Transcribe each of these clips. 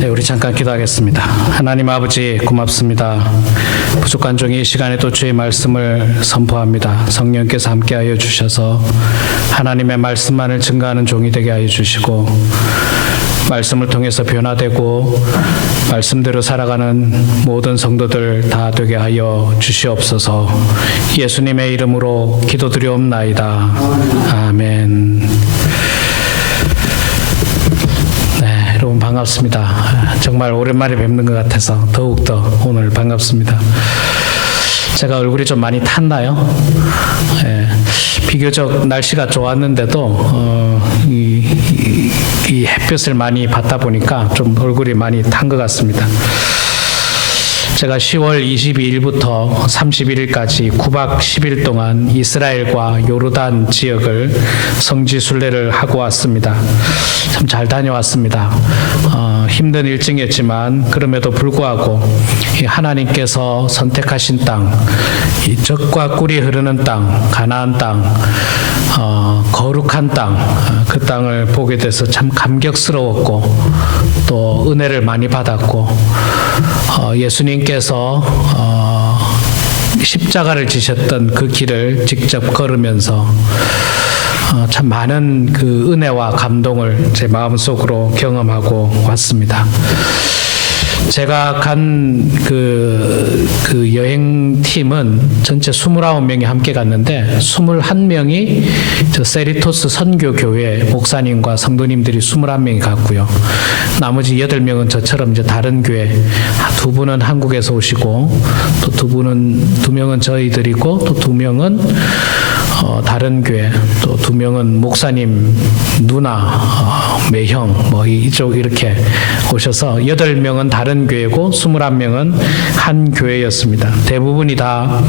네, 우리 잠깐 기도하겠습니다. 하나님 아버지 고맙습니다. 부족한 종이 이 시간에도 주의 말씀을 선포합니다. 성령께서 함께하여 주셔서 하나님의 말씀만을 증거하는 종이 되게 하여 주시고 말씀을 통해서 변화되고 말씀대로 살아가는 모든 성도들 다 되게 하여 주시옵소서. 예수님의 이름으로 기도드리옵나이다. 아멘. 네, 여러분 반갑습니다. 정말 오랜만에 뵙는 것 같아서 더욱더 오늘 반갑습니다. 제가 얼굴이 좀 많이 탔나요? 예, 비교적 날씨가 좋았는데도 이 햇볕을 많이 받다 보니까 좀 얼굴이 많이 탄 것 같습니다. 제가 10월 22일부터 31일까지 9박 10일 동안 이스라엘과 요르단 지역을 성지 순례를 하고 왔습니다. 참 잘 다녀왔습니다. 힘든 일정이었지만 그럼에도 불구하고 하나님께서 선택하신 땅, 이 젖과 꿀이 흐르는 땅, 가나안 땅, 거룩한 땅, 그 땅을 보게 돼서 참 감격스러웠고 또 은혜를 많이 받았고 예수님께서 십자가를 지셨던 그 길을 직접 걸으면서 참 많은 그 은혜와 감동을 제 마음속으로 경험하고 왔습니다. 제가 간 그 여행팀은 전체 29명이 함께 갔는데 21명이 저 세리토스 선교교회 목사님과 성도님들이 21명이 갔고요. 나머지 8명은 저처럼 이제 다른 교회, 2분은 한국에서 오시고 또 2명은 저희들이고 또 2명은 다른 교회, 또 2명은 목사님 누나, 매형 뭐 이쪽 이렇게 오셔서 8명은 다른 교회고 21명은 한 교회였습니다. 대부분이 다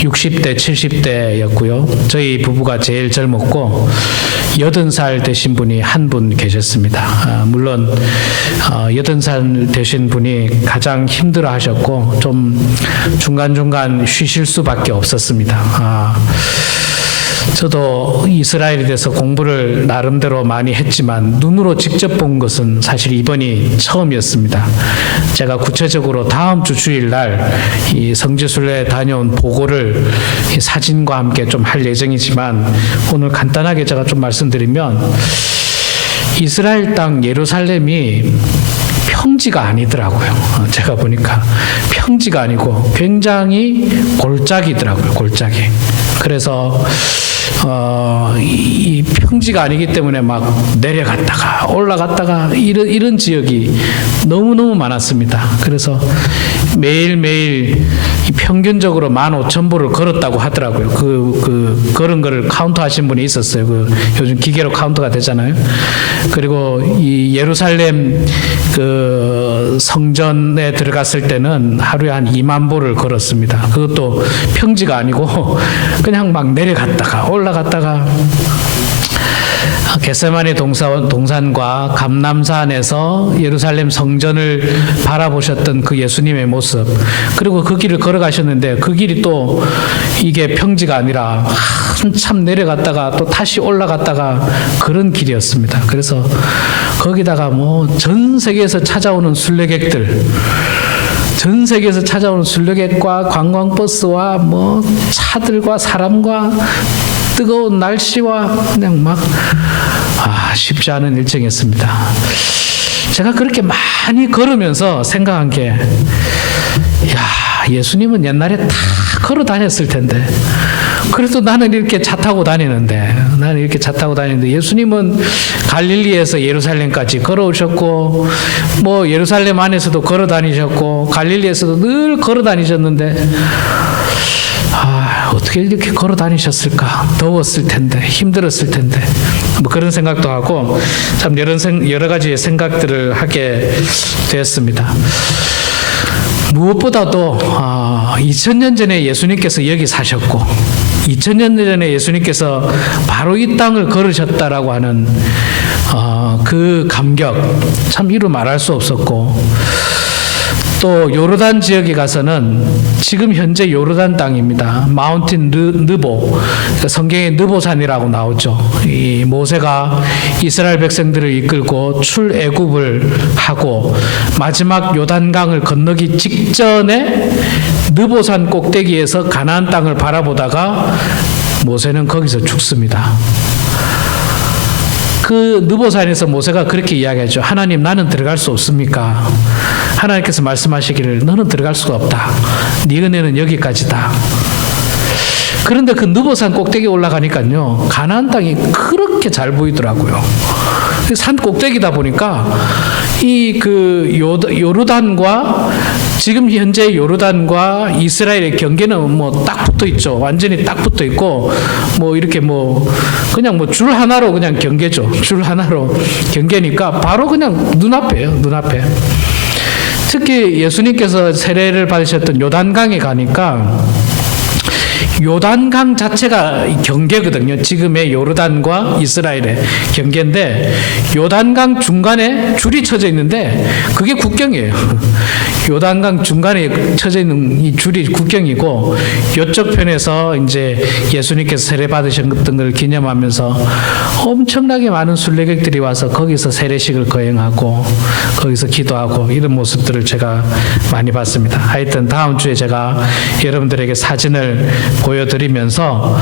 60대, 70대였고요. 저희 부부가 제일 젊었고 80살 되신 분이 한 분 계셨습니다. 물론 80살 되신 분이 가장 힘들어 하셨고 좀 중간중간 쉬실 수밖에 없었습니다. 저도 이스라엘에 대해서 공부를 나름대로 많이 했지만 눈으로 직접 본 것은 사실 이번이 처음이었습니다. 제가 구체적으로 다음 주 주일날 이 성지순례 다녀온 보고를 이 사진과 함께 좀 할 예정이지만 오늘 간단하게 제가 좀 말씀드리면 이스라엘 땅 예루살렘이 평지가 아니더라고요. 제가 보니까 평지가 아니고 굉장히 골짜기더라고요. 골짜기. 그래서 이 평지가 아니기 때문에 막 내려갔다가 올라갔다가 이런 지역이 너무너무 많았습니다. 그래서 매일매일 평균적으로 15,000보를 걸었다고 하더라고요. 그 걸은 거를 카운트 하신 분이 있었어요. 요즘 기계로 카운트가 되잖아요. 그리고 이 예루살렘 그 성전에 들어갔을 때는 하루에 한 20,000보를 걸었습니다. 그것도 평지가 아니고 그냥 막 내려갔다가 올라갔다가 겟세마네 동산과 감람산에서 예루살렘 성전을 바라보셨던 그 예수님의 모습, 그리고 그 길을 걸어가셨는데 그 길이 또 이게 평지가 아니라 한참 내려갔다가 또 다시 올라갔다가 그런 길이었습니다. 그래서 거기다가 뭐 전 세계에서 찾아오는 순례객들, 전 세계에서 찾아오는 순례객과 관광버스와 뭐 차들과 사람과 뜨거운 날씨와 그냥 막 쉽지 않은 일정이었습니다. 제가 그렇게 많이 걸으면서 생각한 게 예수님은 옛날에 다 걸어 다녔을 텐데 그래도 나는 이렇게 차 타고 다니는데 예수님은 갈릴리에서 예루살렘까지 걸어오셨고 뭐 예루살렘 안에서도 걸어 다니셨고 갈릴리에서도 늘 걸어 다니셨는데 어떻게 이렇게 걸어 다니셨을까? 더웠을 텐데, 힘들었을 텐데, 뭐 그런 생각도 하고 참 여러 가지의 생각들을 하게 되었습니다. 무엇보다도 2000년 전에 예수님께서 여기 사셨고 2000년 전에 예수님께서 바로 이 땅을 걸으셨다라고 하는 그 감격 참 이루 말할 수 없었고 또 요르단 지역에 가서는 지금 현재 요르단 땅입니다. 마운틴 느보, 그러니까 성경에 느보산이라고 나오죠. 이 모세가 이스라엘 백성들을 이끌고 출애굽을 하고 마지막 요단강을 건너기 직전에 느보산 꼭대기에서 가나안 땅을 바라보다가 모세는 거기서 죽습니다. 그 느보산에서 모세가 그렇게 이야기하죠. 하나님, 나는 들어갈 수 없습니까? 하나님께서 말씀하시기를 너는 들어갈 수가 없다. 네 은혜는 여기까지다. 그런데 그 느보산 꼭대기에 올라가니까요, 가나안 땅이 그렇게 잘 보이더라고요. 산 꼭대기다 보니까 이 그 요르단과 지금 현재 요르단과 이스라엘의 경계는 뭐 딱 붙어 있죠. 완전히 딱 붙어 있고 뭐 이렇게 뭐 그냥 뭐 줄 하나로 그냥 경계죠. 줄 하나로 경계니까 바로 그냥 눈앞에요. 눈앞에. 특히 예수님께서 세례를 받으셨던 요단강에 가니까 요단강 자체가 경계거든요. 지금의 요르단과 이스라엘의 경계인데 요단강 중간에 줄이 쳐져 있는데 그게 국경이에요. 요단강 중간에 쳐져 있는 이 줄이 국경이고 이쪽 편에서 이제 예수님께서 세례 받으셨던 걸 기념하면서 엄청나게 많은 순례객들이 와서 거기서 세례식을 거행하고 거기서 기도하고 이런 모습들을 제가 많이 봤습니다. 하여튼 다음 주에 제가 여러분들에게 사진을 보여드리면서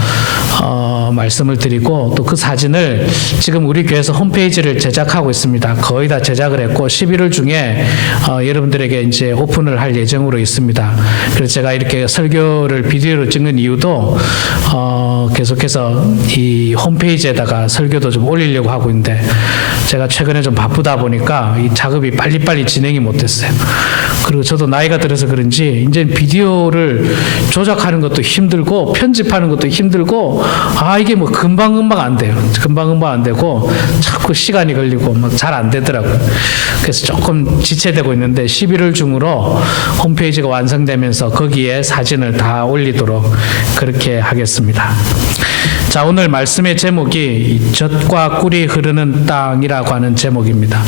말씀을 드리고 또 그 사진을 지금 우리 교회에서 홈페이지를 제작하고 있습니다. 거의 다 제작을 했고 11월 중에 여러분들에게 이제 오픈을 할 예정으로 있습니다. 그래서 제가 이렇게 설교를 비디오로 찍는 이유도 계속해서 이 홈페이지에다가 설교도 좀 올리려고 하고 있는데 제가 최근에 좀 바쁘다 보니까 이 작업이 빨리빨리 진행이 못됐어요. 그리고 저도 나이가 들어서 그런지 이제 비디오를 조작하는 것도 힘들고 편집하는 것도 힘들고 이게 뭐 금방금방 안 돼요. 금방금방 안 되고 자꾸 시간이 걸리고 막 잘 안 되더라고요. 그래서 조금 지체되고 있는데 11월 중으로 홈페이지가 완성되면서 거기에 사진을 다 올리도록 그렇게 하겠습니다. 자, 오늘 말씀의 제목이 젖과 꿀이 흐르는 땅이라고 하는 제목입니다.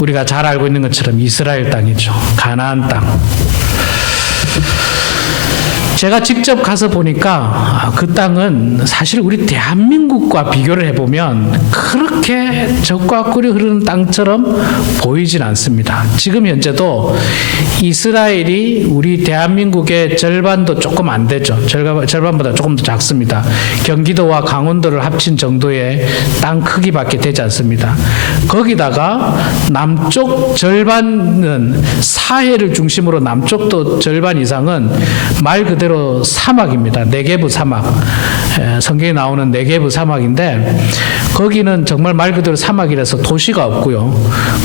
우리가 잘 알고 있는 것처럼 이스라엘 땅이죠. 가나안 땅. 제가 직접 가서 보니까 그 땅은 사실 우리 대한민국과 비교를 해보면 그렇게 젖과 꿀이 흐르는 땅처럼 보이진 않습니다. 지금 현재도 이스라엘이 우리 대한민국의 절반도 조금 안 되죠. 절반보다 조금 더 작습니다. 경기도와 강원도를 합친 정도의 땅 크기밖에 되지 않습니다. 거기다가 남쪽 절반은 사해를 중심으로 남쪽도 절반 이상은 말 그대로 사막입니다. 네게브 사막. 성경에 나오는 네게브 사막인데 거기는 정말 말 그대로 사막이라서 도시가 없고요.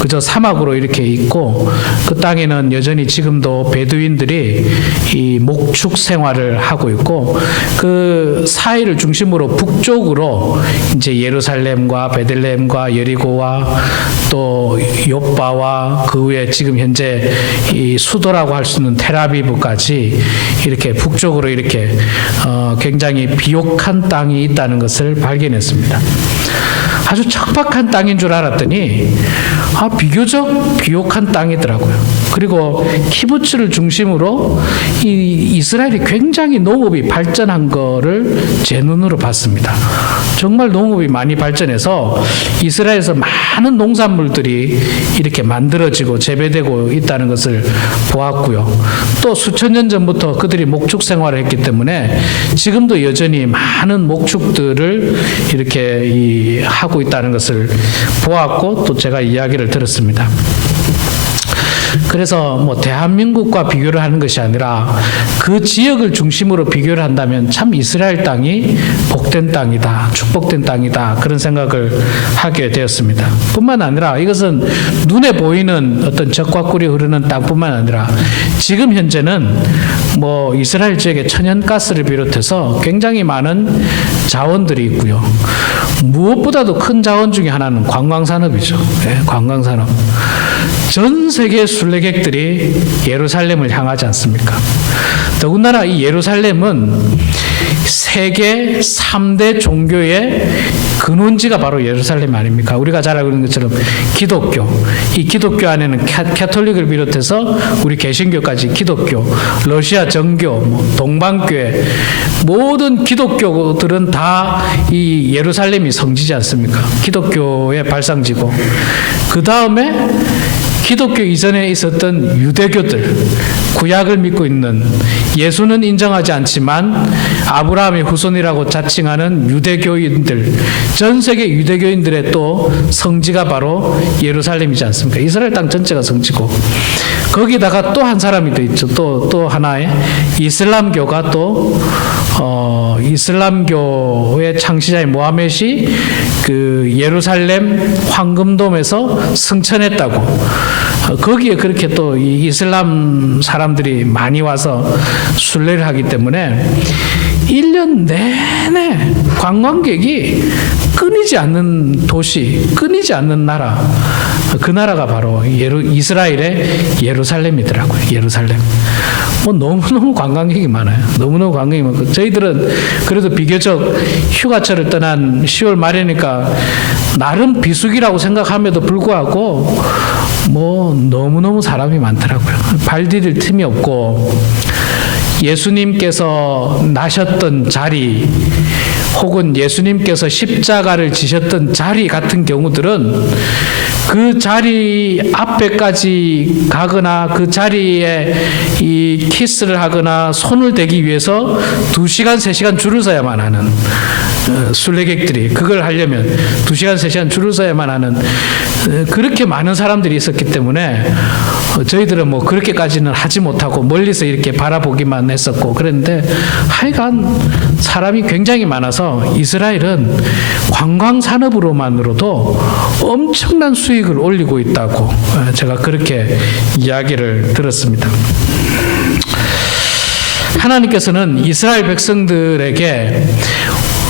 그저 사막으로 이렇게 있고 그 땅에는 여전히 지금도 베두인들이 이 목축 생활을 하고 있고 그 사해를 중심으로 북쪽으로 이제 예루살렘과 베들레헴과 여리고와 또 욥바와 그 후에 지금 현재 이 수도라고 할 수 있는 텔아비브까지 이렇게 북쪽으로 이렇게 굉장히 비옥한 땅이 있다는 것을 발견했습니다. 아주 척박한 땅인 줄 알았더니 비교적 비옥한 땅이더라고요. 그리고 키부츠를 중심으로 이 이스라엘이 굉장히 농업이 발전한 거를 제 눈으로 봤습니다. 정말 농업이 많이 발전해서 이스라엘에서 많은 농산물들이 이렇게 만들어지고 재배되고 있다는 것을 보았고요. 또 수천 년 전부터 그들이 목축 생활을 했기 때문에 지금도 여전히 많은 목축들을 이렇게 하고 있다는 것을 보았고 또 제가 이야기를 들었습니다. 그래서 뭐 대한민국과 비교를 하는 것이 아니라 그 지역을 중심으로 비교를 한다면 참 이스라엘 땅이 복된 땅이다, 축복된 땅이다 그런 생각을 하게 되었습니다. 뿐만 아니라 이것은 눈에 보이는 어떤 젖과 꿀이 흐르는 땅뿐만 아니라 지금 현재는 뭐 이스라엘 지역에 천연가스를 비롯해서 굉장히 많은 자원들이 있고요. 무엇보다도 큰 자원 중에 하나는 관광산업이죠. 네, 관광산업. 전 세계 순례객들이 예루살렘을 향하지 않습니까? 더군다나 이 예루살렘은 세계 3대 종교의 근원지가 바로 예루살렘 아닙니까? 우리가 잘 알고 있는 것처럼 기독교, 이 기독교 안에는 캐톨릭을 비롯해서 우리 개신교까지 기독교, 러시아 정교, 동방교회, 모든 기독교들은 다 이 예루살렘이 성지지 않습니까? 기독교의 발상지고, 그 다음에 기독교 이전에 있었던 유대교들, 구약을 믿고 있는, 예수는 인정하지 않지만 아브라함의 후손이라고 자칭하는 유대교인들, 전 세계 유대교인들의 또 성지가 바로 예루살렘이지 않습니까? 이스라엘 땅 전체가 성지고, 거기다가 또 한 사람이 더 있죠. 또 하나의 이슬람교가 또 이슬람교의 창시자인 모하멧이 그 예루살렘 황금돔에서 승천했다고, 거기에 그렇게 또 이 이슬람 사람들이 많이 와서 순례를 하기 때문에 1년 내내 관광객이 끊이지 않는 도시, 끊이지 않는 나라, 그 나라가 바로 이스라엘의 예루살렘이더라고요. 예루살렘. 너무너무 관광객이 많아요. 너무너무 관광객이 많고, 저희들은 그래도 비교적 휴가철을 떠난 10월 말이니까 나름 비수기라고 생각함에도 불구하고 너무너무 사람이 많더라고요. 발 디딜 틈이 없고, 예수님께서 나셨던 자리, 혹은 예수님께서 십자가를 지셨던 자리 같은 경우들은 그 자리 앞에까지 가거나 그 자리에 이 키스를 하거나 손을 대기 위해서 2시간, 3시간 줄을 서야만 하는 순례객들이, 그걸 하려면 2시간, 3시간 줄을 서야만 하는 그렇게 많은 사람들이 있었기 때문에 저희들은 그렇게까지는 하지 못하고 멀리서 이렇게 바라보기만 했었고 그랬는데, 하여간 사람이 굉장히 많아서 이스라엘은 관광 산업으로만으로도 엄청난 수익을 올리고 있다고 제가 그렇게 이야기를 들었습니다. 하나님께서는 이스라엘 백성들에게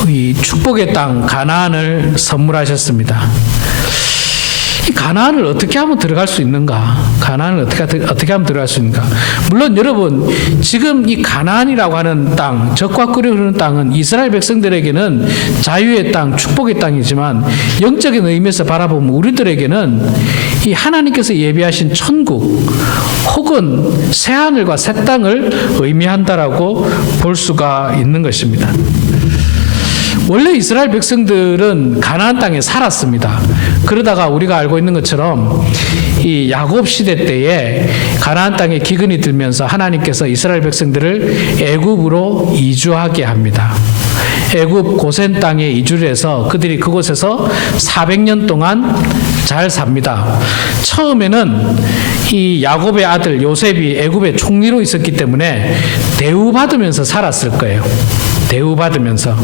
이 축복의 땅 가나안을 선물하셨습니다. 이 가나안을 어떻게 하면 들어갈 수 있는가? 가나안을 어떻게 하면 들어갈 수 있는가? 물론 여러분, 지금 이 가나안이라고 하는 땅, 젖과 꿀이 흐르는 땅은 이스라엘 백성들에게는 자유의 땅, 축복의 땅이지만, 영적인 의미에서 바라보면 우리들에게는 이 하나님께서 예비하신 천국 혹은 새하늘과 새 땅을 의미한다라고 볼 수가 있는 것입니다. 원래 이스라엘 백성들은 가나안 땅에 살았습니다. 그러다가 우리가 알고 있는 것처럼 이 야곱 시대 때에 가나안 땅에 기근이 들면서 하나님께서 이스라엘 백성들을 애굽으로 이주하게 합니다. 애굽 고센 땅에 이주를 해서 그들이 그곳에서 400년 동안 잘 삽니다. 처음에는 이 야곱의 아들 요셉이 애굽의 총리로 있었기 때문에 대우받으면서 살았을 거예요. 대우받으면서.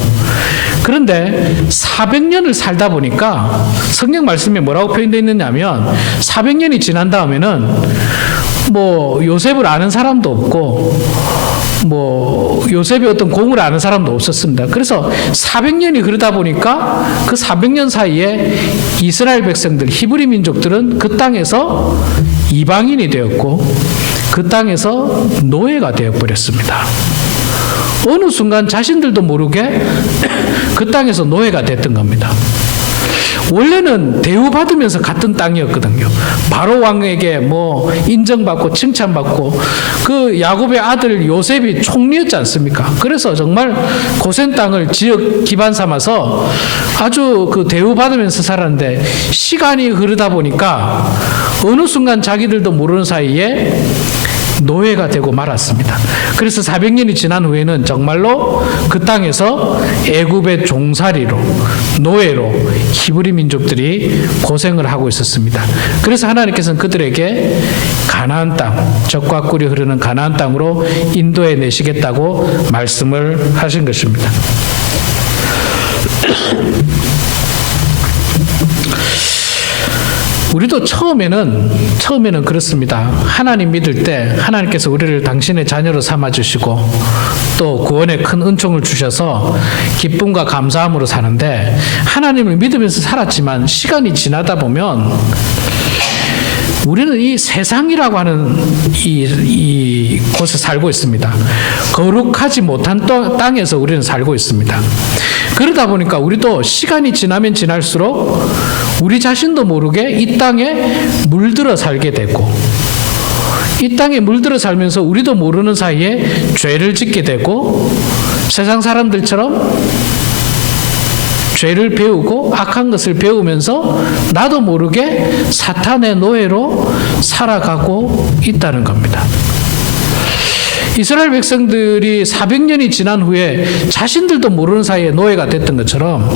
그런데 400년을 살다 보니까 성경 말씀에 뭐라고 표현되어 있느냐면, 400년이 지난 다음에는 요셉을 아는 사람도 없고 요셉의 어떤 공을 아는 사람도 없었습니다. 그래서 400년이 그러다 보니까 그 400년 사이에 이스라엘 백성들, 히브리 민족들은 그 땅에서 이방인이 되었고 그 땅에서 노예가 되어버렸습니다. 어느 순간 자신들도 모르게 그 땅에서 노예가 됐던 겁니다. 원래는 대우받으면서 갔던 땅이었거든요. 바로 왕에게 인정받고 칭찬받고, 그 야곱의 아들 요셉이 총리였지 않습니까? 그래서 정말 고센 땅을 지역 기반 삼아서 아주 그 대우받으면서 살았는데, 시간이 흐르다 보니까 어느 순간 자기들도 모르는 사이에 노예가 되고 말았습니다. 그래서 400년이 지난 후에는 정말로 그 땅에서 애굽의 종살이로, 노예로 히브리 민족들이 고생을 하고 있었습니다. 그래서 하나님께서는 그들에게 가나안 땅, 젖과 꿀이 흐르는 가나안 땅으로 인도해 내시겠다고 말씀을 하신 것입니다. 우리도 처음에는 그렇습니다. 하나님 믿을 때 하나님께서 우리를 당신의 자녀로 삼아주시고 또 구원의 큰 은총을 주셔서 기쁨과 감사함으로 사는데, 하나님을 믿으면서 살았지만 시간이 지나다 보면 우리는 이 세상이라고 하는 이 곳에 살고 있습니다. 거룩하지 못한 땅에서 우리는 살고 있습니다. 그러다 보니까 우리도 시간이 지나면 지날수록 우리 자신도 모르게 이 땅에 물들어 살게 되고, 이 땅에 물들어 살면서 우리도 모르는 사이에 죄를 짓게 되고, 세상 사람들처럼 죄를 배우고 악한 것을 배우면서 나도 모르게 사탄의 노예로 살아가고 있다는 겁니다. 이스라엘 백성들이 400년이 지난 후에 자신들도 모르는 사이에 노예가 됐던 것처럼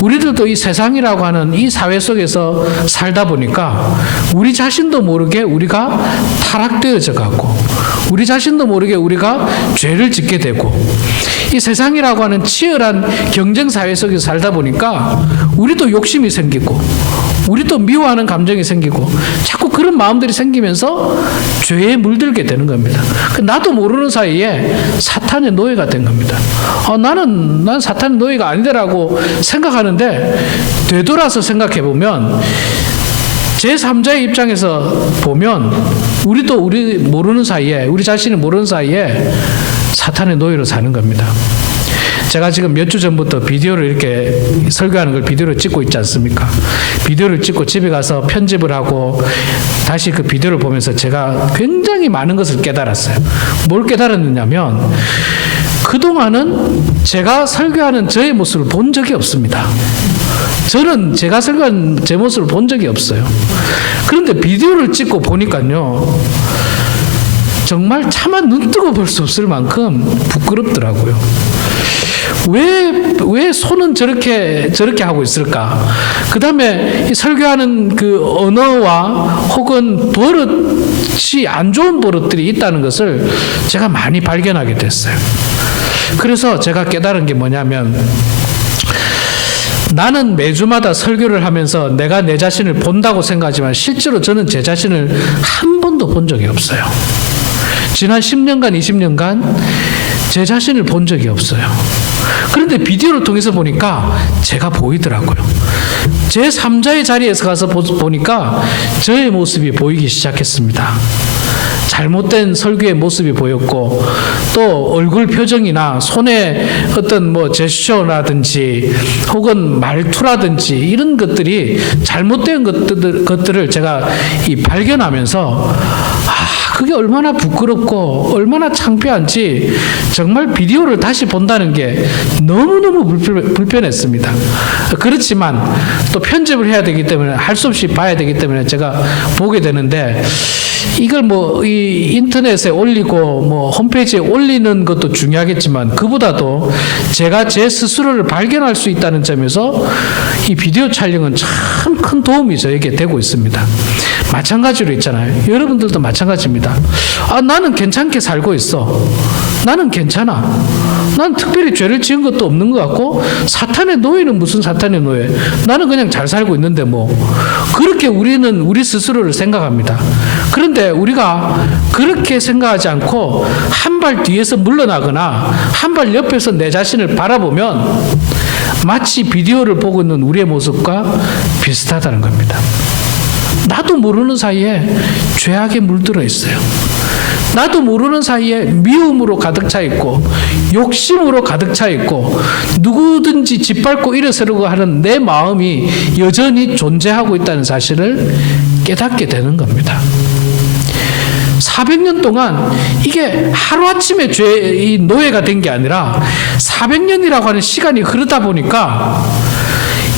우리들도 이 세상이라고 하는 이 사회 속에서 살다 보니까 우리 자신도 모르게 우리가 타락되어져 가고, 우리 자신도 모르게 우리가 죄를 짓게 되고, 이 세상이라고 하는 치열한 경쟁 사회 속에서 살다 보니까 우리도 욕심이 생기고, 우리도 미워하는 감정이 생기고, 자꾸 그런 마음들이 생기면서 죄에 물들게 되는 겁니다. 나도 모르는 사이에 사탄의 노예가 된 겁니다. 난 사탄의 노예가 아니다라고 생각하는데, 되돌아서 생각해 보면 제3자의 입장에서 보면 우리도 우리 모르는 사이에, 우리 자신이 모르는 사이에 사탄의 노예로 사는 겁니다. 제가 지금 몇 주 전부터 비디오를 이렇게 설교하는 걸 비디오로 찍고 있지 않습니까? 비디오를 찍고 집에 가서 편집을 하고 다시 그 비디오를 보면서 제가 굉장히 많은 것을 깨달았어요. 뭘 깨달았느냐면, 그동안은 제가 설교하는 저의 모습을 본 적이 없습니다. 저는 제가 설교한 제 모습을 본 적이 없어요. 그런데 비디오를 찍고 보니까요, 정말 차마 눈뜨고 볼 수 없을 만큼 부끄럽더라고요. 왜 손은 저렇게 하고 있을까? 그 다음에 설교하는 그 언어와 혹은 버릇이 안 좋은 버릇들이 있다는 것을 제가 많이 발견하게 됐어요. 그래서 제가 깨달은 게 뭐냐면, 나는 매주마다 설교를 하면서 내가 내 자신을 본다고 생각하지만 실제로 저는 제 자신을 한 번도 본 적이 없어요. 지난 10년간, 20년간 제 자신을 본 적이 없어요. 그런데 비디오를 통해서 보니까 제가 보이더라고요. 제 3자의 자리에서 가서 보니까 저의 모습이 보이기 시작했습니다. 잘못된 설교의 모습이 보였고, 또 얼굴 표정이나 손의 어떤 제스처라든지 혹은 말투라든지 이런 것들이 잘못된 것들을 제가 발견하면서, 그게 얼마나 부끄럽고 얼마나 창피한지 정말 비디오를 다시 본다는 게 너무너무 불편했습니다. 그렇지만 또 편집을 해야 되기 때문에 할 수 없이 봐야 되기 때문에 제가 보게 되는데, 이걸 이 인터넷에 올리고 홈페이지에 올리는 것도 중요하겠지만, 그보다도 제가 제 스스로를 발견할 수 있다는 점에서 이 비디오 촬영은 참 큰 도움이 저에게 되고 있습니다. 마찬가지로 있잖아요. 여러분들도 마찬가지입니다. 나는 괜찮게 살고 있어. 나는 괜찮아. 난 특별히 죄를 지은 것도 없는 것 같고, 사탄의 노예는 무슨 사탄의 노예? 나는 그냥 잘 살고 있는데 그렇게 우리는 우리 스스로를 생각합니다. 그런데 우리가 그렇게 생각하지 않고 한 발 뒤에서 물러나거나 한 발 옆에서 내 자신을 바라보면 마치 비디오를 보고 있는 우리의 모습과 비슷하다는 겁니다. 나도 모르는 사이에 죄악에 물들어 있어요. 나도 모르는 사이에 미움으로 가득 차 있고, 욕심으로 가득 차 있고, 누구든지 짓밟고 일어서려고 하는 내 마음이 여전히 존재하고 있다는 사실을 깨닫게 되는 겁니다. 400년 동안 이게 하루아침에 죄의 노예가 된 게 아니라 400년이라고 하는 시간이 흐르다 보니까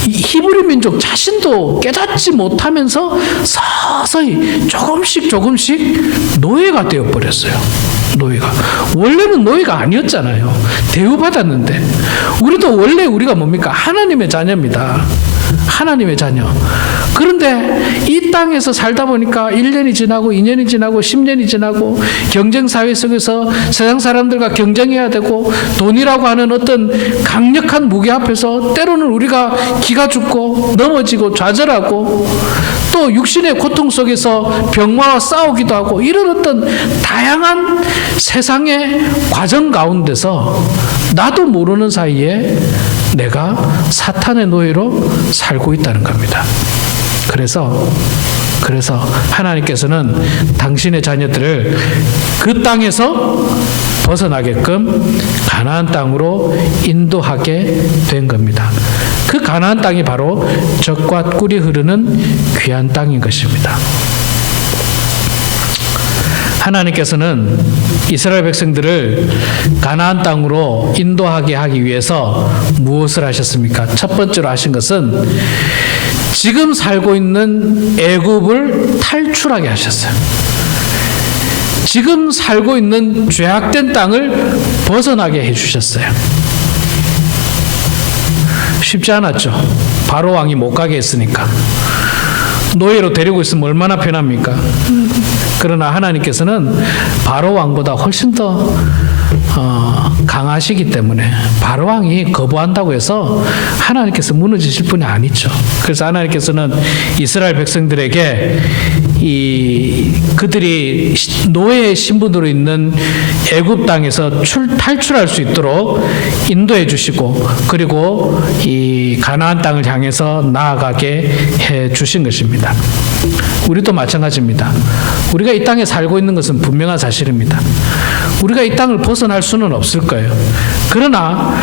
히브리 민족 자신도 깨닫지 못하면서 서서히 조금씩 노예가 되어버렸어요. 노예가. 원래는 노예가 아니었잖아요. 대우받았는데. 우리도 원래 우리가 뭡니까? 하나님의 자녀입니다. 하나님의 자녀. 그런데 이 땅에서 살다 보니까 1년이 지나고 2년이 지나고 10년이 지나고 경쟁 사회 속에서 세상 사람들과 경쟁해야 되고, 돈이라고 하는 어떤 강력한 무게 앞에서 때로는 우리가 기가 죽고 넘어지고 좌절하고, 또 육신의 고통 속에서 병마와 싸우기도 하고, 이런 어떤 다양한 세상의 과정 가운데서 나도 모르는 사이에 내가 사탄의 노예로 살고 있다는 겁니다. 그래서 그래서 하나님께서는 당신의 자녀들을 그 땅에서 벗어나게끔 가나안 땅으로 인도하게 된 겁니다. 그 가나안 땅이 바로 젖과 꿀이 흐르는 귀한 땅인 것입니다. 하나님께서는 이스라엘 백성들을 가나안 땅으로 인도하게 하기 위해서 무엇을 하셨습니까? 첫 번째로 하신 것은 지금 살고 있는 애굽을 탈출하게 하셨어요. 지금 살고 있는 죄악된 땅을 벗어나게 해주셨어요. 쉽지 않았죠. 바로 왕이 못 가게 했으니까. 노예로 데리고 있으면 얼마나 편합니까? 그러나 하나님께서는 바로 왕보다 훨씬 더 강하시기 때문에 바로 왕이 거부한다고 해서 하나님께서 무너지실 분이 아니죠. 그래서 하나님께서는 이스라엘 백성들에게 그들이 노예의 신분으로 있는 애굽 땅에서 탈출할 수 있도록 인도해 주시고, 그리고 이 가나안 땅을 향해서 나아가게 해 주신 것입니다. 우리도 마찬가지입니다. 우리가 이 땅에 살고 있는 것은 분명한 사실입니다. 우리가 이 땅을 벗어날 수는 없을 거예요. 그러나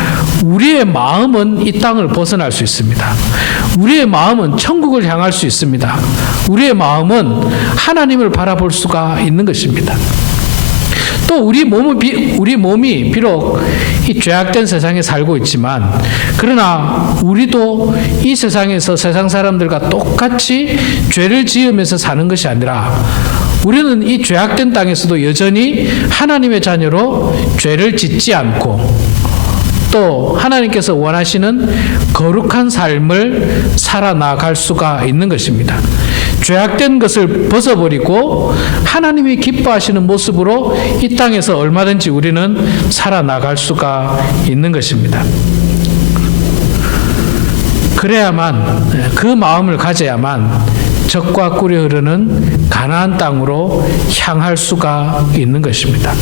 우리의 마음은 이 땅을 벗어날 수 있습니다. 우리의 마음은 천국을 향할 수 있습니다. 우리의 마음은 하나님을 바라볼 수가 있는 것입니다. 또 우리 몸이 비록 이 죄악된 세상에 살고 있지만, 그러나 우리도 이 세상에서 세상 사람들과 똑같이 죄를 지으면서 사는 것이 아니라 우리는 이 죄악된 땅에서도 여전히 하나님의 자녀로 죄를 짓지 않고 또 하나님께서 원하시는 거룩한 삶을 살아나갈 수가 있는 것입니다. 죄악된 것을 벗어버리고 하나님이 기뻐하시는 모습으로 이 땅에서 얼마든지 우리는 살아나갈 수가 있는 것입니다. 그래야만, 그 마음을 가져야만 젖과 꿀이 흐르는 가나안 땅으로 향할 수가 있는 것입니다.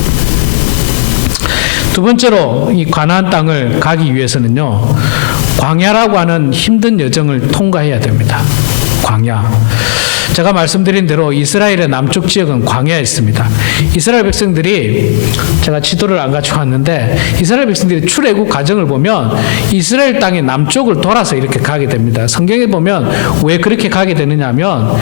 두 번째로 이 가나안 땅을 가기 위해서는요, 광야라고 하는 힘든 여정을 통과해야 됩니다. 광야. 제가 말씀드린 대로 이스라엘의 남쪽 지역은 광야였습니다. 이스라엘 백성들이, 제가 지도를 안 가지고 왔는데, 이스라엘 백성들이 출애굽 과정을 보면 이스라엘 땅의 남쪽을 돌아서 이렇게 가게 됩니다. 성경에 보면 왜 그렇게 가게 되느냐 하면,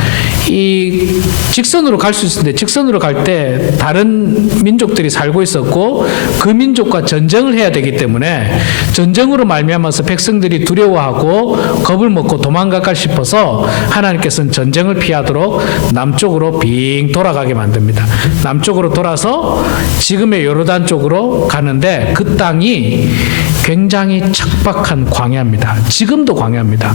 이 직선으로 갈 수 있는데 직선으로 갈 때 다른 민족들이 살고 있었고 그 민족과 전쟁을 해야 되기 때문에 전쟁으로 말미암아서 백성들이 두려워하고 겁을 먹고 도망갈까 싶어서 하나님께서는 전쟁을 피하도록 남쪽으로 빙 돌아가게 만듭니다. 남쪽으로 돌아서 지금의 요르단 쪽으로 가는데 그 땅이 굉장히 척박한 광야입니다. 지금도 광야입니다.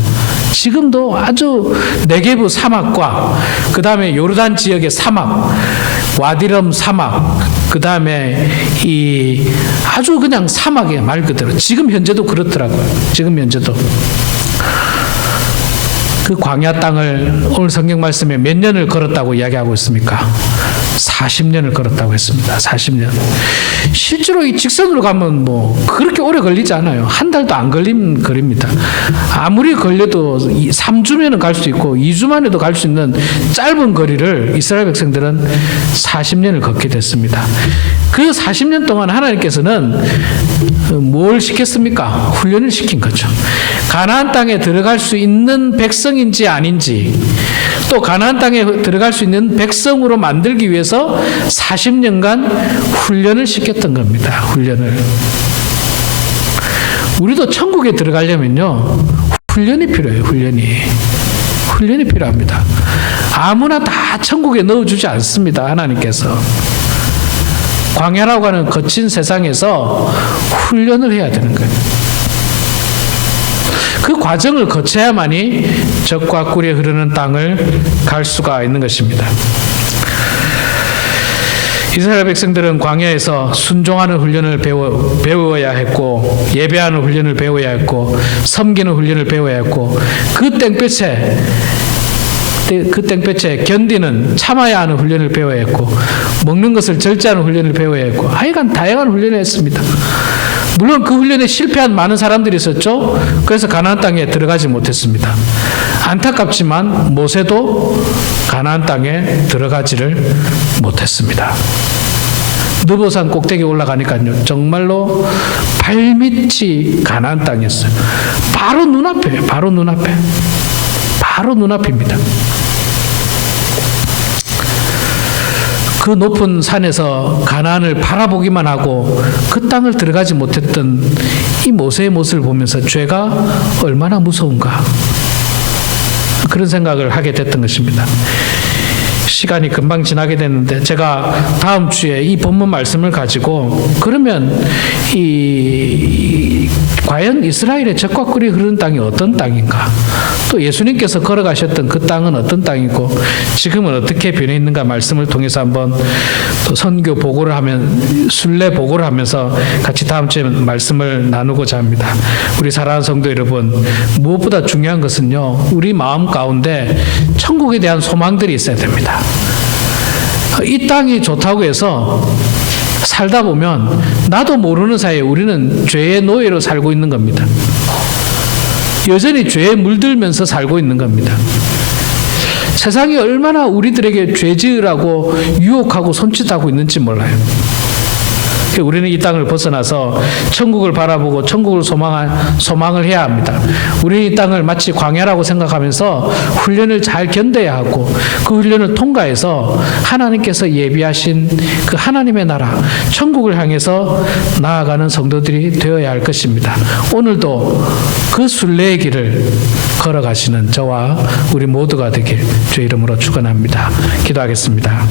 지금도 아주 네게브 사막과 그 다음에 요르단 지역의 사막, 와디럼 사막, 그 다음에 이 아주 그냥 사막이에요. 말 그대로. 지금 현재도 그렇더라고요. 지금 현재도. 그 광야 땅을 오늘 성경 말씀에 몇 년을 걸었다고 이야기하고 있습니까? 40년을 걸었다고 했습니다. 40년. 실제로 이 직선으로 가면 뭐 그렇게 오래 걸리지 않아요. 한 달도 안 걸린 거리입니다. 아무리 걸려도 3주면은 갈 수 있고 2주 만에도 갈 수 있는 짧은 거리를 이스라엘 백성들은 40년을 걷게 됐습니다. 그 40년 동안 하나님께서는 뭘 시켰습니까? 훈련을 시킨 거죠. 가나안 땅에 들어갈 수 있는 백성인지 아닌지, 또 가나안 땅에 들어갈 수 있는 백성으로 만들기 위해서 40년간 훈련을 시켰던 겁니다. 훈련을. 우리도 천국에 들어가려면요, 훈련이 필요해요. 훈련이 필요합니다. 아무나 다 천국에 넣어주지 않습니다. 하나님께서. 광야라고 하는 거친 세상에서 훈련을 해야 되는 거예요. 그 과정을 거쳐야만이 젖과 꿀이 흐르는 땅을 갈 수가 있는 것입니다. 이스라엘 백성들은 광야에서 순종하는 훈련을 배워야 했고, 예배하는 훈련을 배워야 했고, 섬기는 훈련을 배워야 했고, 그 땡볕에 견디는, 참아야 하는 훈련을 배워야 했고, 먹는 것을 절제하는 훈련을 배워야 했고, 하여간 다양한 훈련을 했습니다. 물론 그 훈련에 실패한 많은 사람들이 있었죠. 그래서 가나안 땅에 들어가지 못했습니다. 안타깝지만 모세도 가나안 땅에 들어가지를 못했습니다. 느보산 꼭대기 올라가니까요, 정말로 발밑이 가나안 땅이었어요. 바로 눈앞에, 바로 눈앞에, 바로 눈앞입니다. 그 높은 산에서 가나안을 바라보기만 하고 그 땅을 들어가지 못했던 이 모세의 모습을 보면서 죄가 얼마나 무서운가, 그런 생각을 하게 됐던 것입니다. 시간이 금방 지나게 됐는데 제가 다음 주에 이 본문 말씀을 가지고 그러면 과연 이스라엘의 적과 꿀이 흐르는 땅이 어떤 땅인가, 또 예수님께서 걸어가셨던 그 땅은 어떤 땅이고 지금은 어떻게 변해 있는가 말씀을 통해서 한번 또 선교 보고를 하면, 순례 보고를 하면서 같이 다음 주에 말씀을 나누고자 합니다. 우리 사랑하는 성도 여러분, 무엇보다 중요한 것은요, 우리 마음 가운데 천국에 대한 소망들이 있어야 됩니다. 이 땅이 좋다고 해서 살다 보면 나도 모르는 사이에 우리는 죄의 노예로 살고 있는 겁니다. 여전히 죄에 물들면서 살고 있는 겁니다. 세상이 얼마나 우리들에게 죄 지으라고 유혹하고 손짓하고 있는지 몰라요. 우리는 이 땅을 벗어나서 천국을 바라보고 천국을 소망을 해야 합니다. 우리는 이 땅을 마치 광야라고 생각하면서 훈련을 잘 견뎌야 하고 그 훈련을 통과해서 하나님께서 예비하신 그 하나님의 나라 천국을 향해서 나아가는 성도들이 되어야 할 것입니다. 오늘도 그 순례의 길을 걸어가시는 저와 우리 모두가 되길 주의 이름으로 축원합니다. 기도하겠습니다.